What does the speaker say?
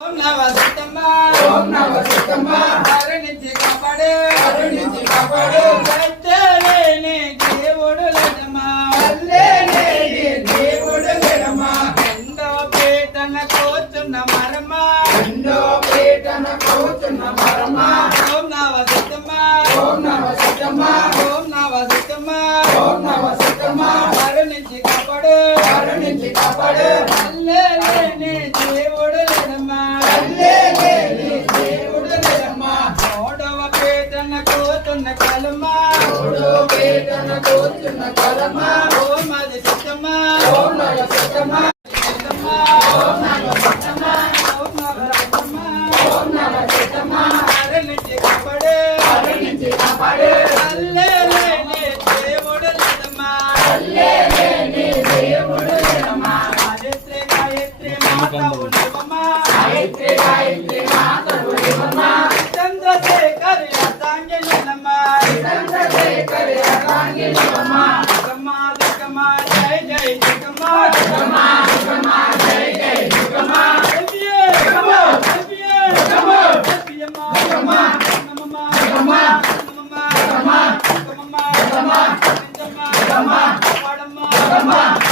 ఓం నమ సీతమ్మ కరుణించి కాపాడు సత్యలేని దేవుడు లేదమ్మా రెండో పీటన కూర్చున్న మరమా ఓం నమ సీతమ్మ కరుణించి కాపాడు సత్యలేని దేవుడు లేదమ్మా మూడవ పీటన కూర్చున్న కలమా ఓం అది సీతమ్మ కరుణించి కాపాడు సత్యలేని దేవుడు లేదమ్మా గాయత్రి మాతవు నీవమ్మా చంద్రశేఖర్ అర్ధాంగినమ్మా జయ జయ జగమ్మా Come on.